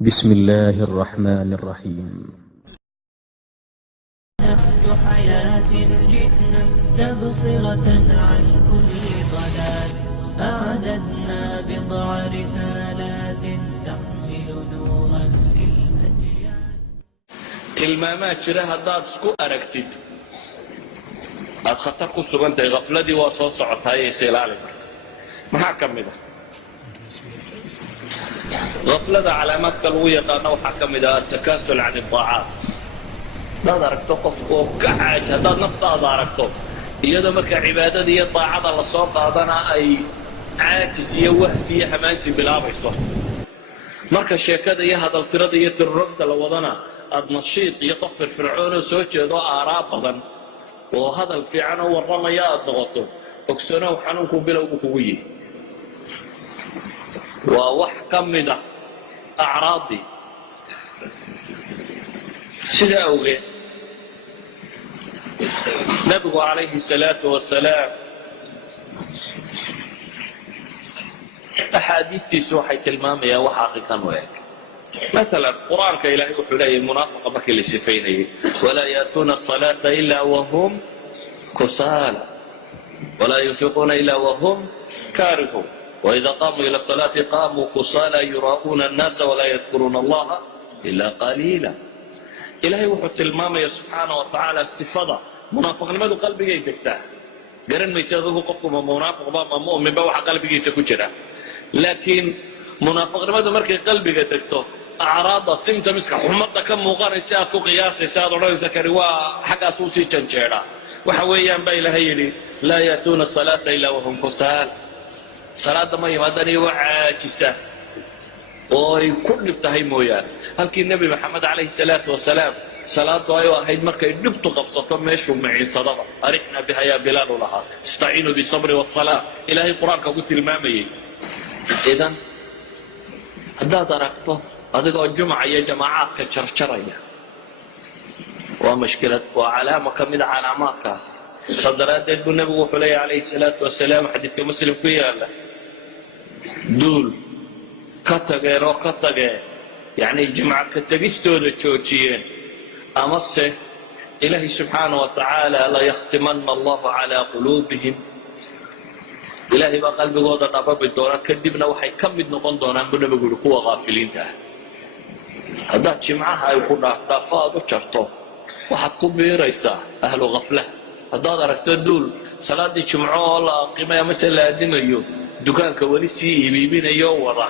بسم الله الرحمن الرحيم. نهج حياة جئنا تبصرة عن كل ضلال أعددنا بضع رسالات تحمل نورا للأجيال. tilmaamaa jira haddaad isku aragtid aad khatar ku sugantahay khafladii waa soo socotaayee is ilaali maxaa ka mid ah khaflada calaamaadka lagu yaqaano waxaa ka mid ah atakaasul can idaacaat haddaad aragto qof oo ka caaj haddaad naftaada aragto iyadoo marka cibaadada iyo daacada la soo qaadana ay caajis iyo wahsi iyo hamaansi bilaabayso marka sheekada iyo hadaltirada iyo tirrogta la wadana aad nashiid iyo qof firfircoonoo soo jeedo aaraa badan oo hadal fiican oo warramaya aad noqoto ogsanow xanuunku bilowgu kugu yihi waa wax ka mid ah acraadii sidaa awgeed nabigu calayhi salaatu wasalaam axaadiistiisu waxay tilmaamayaan wax arrinkan u eg مثلا قرآنك إلهي وحلي منافقة بك اللي سفيني ولا يأتون الصلاة إلا وهم كسالى ولا ينفقون إلا وهم كارهون وإذا قاموا إلى الصلاة قاموا كسالى يراؤون الناس ولا يذكرون الله إلا قليلا إلهي وحط المامة سبحانه وتعالى الصفة منافق لماذا قلبي يدكتاه قرن ما يسيضه قفكم منافق ما مؤمن بوحى قلبي يسكجره لكن منافق لماذا مركي قلبي يدكته أعراض سمت مسك حمضة كم مقارنة كو قياس ساد رئيس كروا حق أسوسي جنجرة وحويا بين هيلي لا يأتون الصلاة إلا وهم كسال صلاة ما يمدني وعاجسة وكل بتهيمويا هل كي النبي محمد عليه الصلاة والسلام صلاة أيوة هيد مركي دبت قفصة ماشوا معي صدقة أرحنا بها يا بلال لها استعينوا بالصبر والصلاة إلهي القرآن كقلت المامي إذن haddaad aragto adigoo jumca iyo jamaacaadka jarjaraya waa mashkilad waa calaamo ka mida calaamaadkaasi saa daraaddeed buu nebigu wuxuu leeyahy calayhi salaatu wasalaam xadiidka muslim ku yaala duul ka tageen oo ka tageen yacnii jimca ka tegistooda joojiyeen amase ilaahi subxaana wa tacaala layakhtimanna allahu calaa quluubihim ilaahay baa qalbigooda dhababi doona kadibna waxay ka mid noqon doonaan buu nabigu yidhi kuwa kaafiliinta ah haddaad jimcaha ay ku dhaafdhaafo aad u jarto waxaad ku biiraysaa ahlu khaflaha haddaad aragto duul salaaddii jimco oo la aqimay amase la aadimayo dukaanka weli sii iibiibinayo wada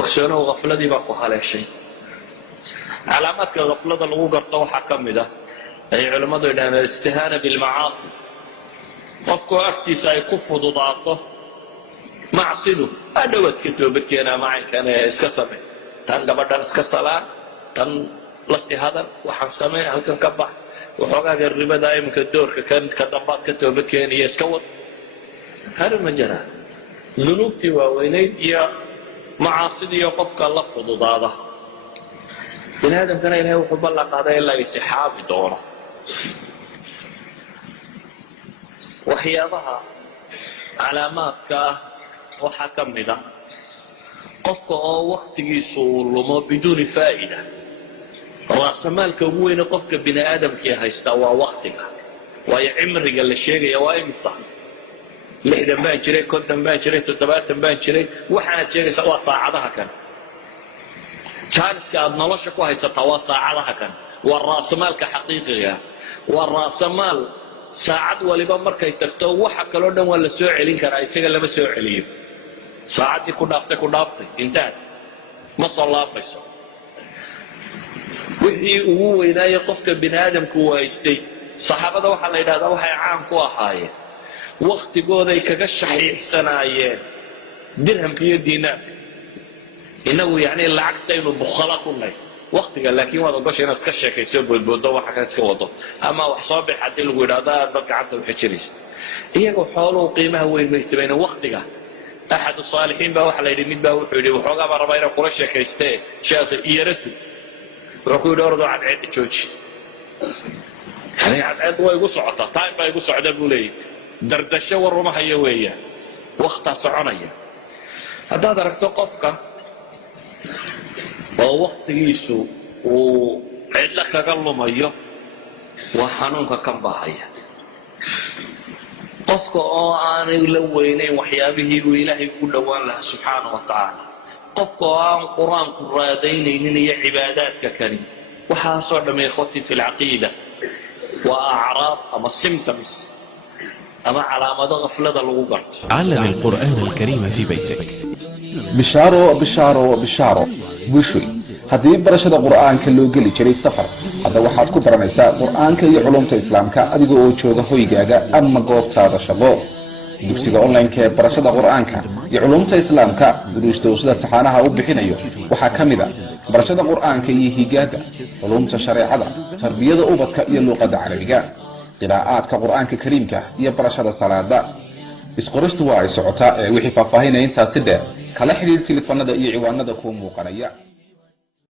ogsoonow khafladii baa ku haleeshay calaamaadka khaflada lagu garto waxaa ka mid ah ay culammadu yidhahdeen alistihaana bilmacaasi qofkoo agtiisa ay ku fududaato macsidu adhowaad iska toobadkeenaa macaynkan ee iska samey tan gabadhan iska salaan tan la sii hadal waxaan samey halkan ka bax waxoogaaga ribada iminka doorka kan ka dambaad ka toobadkeenaya iska wad hari ma jiraan dunuubtii waaweynayd iyo macaasidiiyo qofka la fududaada bini aadamkana ilaahay wuxuu ballan qaaday in la itixaami doono waxyaabaha calaamaadka ah waxaa ka mid ah qofka oo wakhtigiisu uu lumo biduuni faa'ida raasamaalka ugu weyne qofka bini aadamkii haystaa waa wakhtiga waayo cimriga la sheegaya waa imisa 60 baan jiray 50 baan jiray 70 baan jiray waxaad sheegaysaa waa saacadaha kan jaaniska aad nolosha ku haysataa waa saacadaha kan waa raasamaalka xaqiiqiga waa raasamaal saacad waliba markay tagto waxa kaloo dhan waa la soo celin karaa isaga lama soo celiyo saacaddii ku dhaaftay intaad ma soo laabayso wixii ugu weynaayay qofka bini aadamku uu haystay saxaabada waxaa la yidhahdaa waxay caan ku ahaayeen wakhtigooday kaga shaxiixsanaayeen dirhamka iyo diinaarka innagu yacni lacagtaynu bukhala ku nahy waktiga laakiin waad ogosha inaad iska sheekayso boodboodo waxa ka iska wado ama wax soo bix haddii lagu yidhaahdo aad dad gacanta u xijinaysa iyagoo xooluhu qiimaha weyn may samayna waktiga axadu saalixiin baa waxa la yidhi mid baa wuxuu yidhi waxoogaa baa rabaa inaan kula sheekaystee sheekha iyarasu wuxuu ku yidhi ordoo cadceedda jooji yani cadceedda waa igu socotaa time baa igu socda buu leeyahy dardasho war uma hayo weeyaan waktaa soconaya haddaad aragto qofka oo waqtigiisu uu cidla kaga lumayo waa xanuunka kan bahaya qofka oo aanay la weynayn waxyaabihii uu ilaahay ugu dhowaan lahaa subxaanahu wa tacaala qofka oo aan qur-aanku raadaynaynin iyo cibaadaadka kani waxaasoo dhammay ikhwati fi lcaqiida waa acraab ama symptoms أما علامات غفلة لغوغرت. علم القرآن الكريم في بيتك. بشارو بشوي هذه برشة القرآن كله قلي شري السفر هذا واحد كبر نساء القرآن كي علوم إسلام كأديكو أوتشوغا هويجاجا أما قوت هذا شباب دكتور أونلاين كي برشة القرآن كعلوم إسلام كدروس توصل سحانها وبحنايو وحكمدا برشة القرآن كي هيجاجا علوم الشريعة تربية أوبت كيلو قد عربية قراءات كقرآن كريم هي برشة الصلاة isqoristu waa ay socotaa wixii faahfaahinaya intaas sida kala xiriir telefoonada iyo ciwaanada ku muuqanaya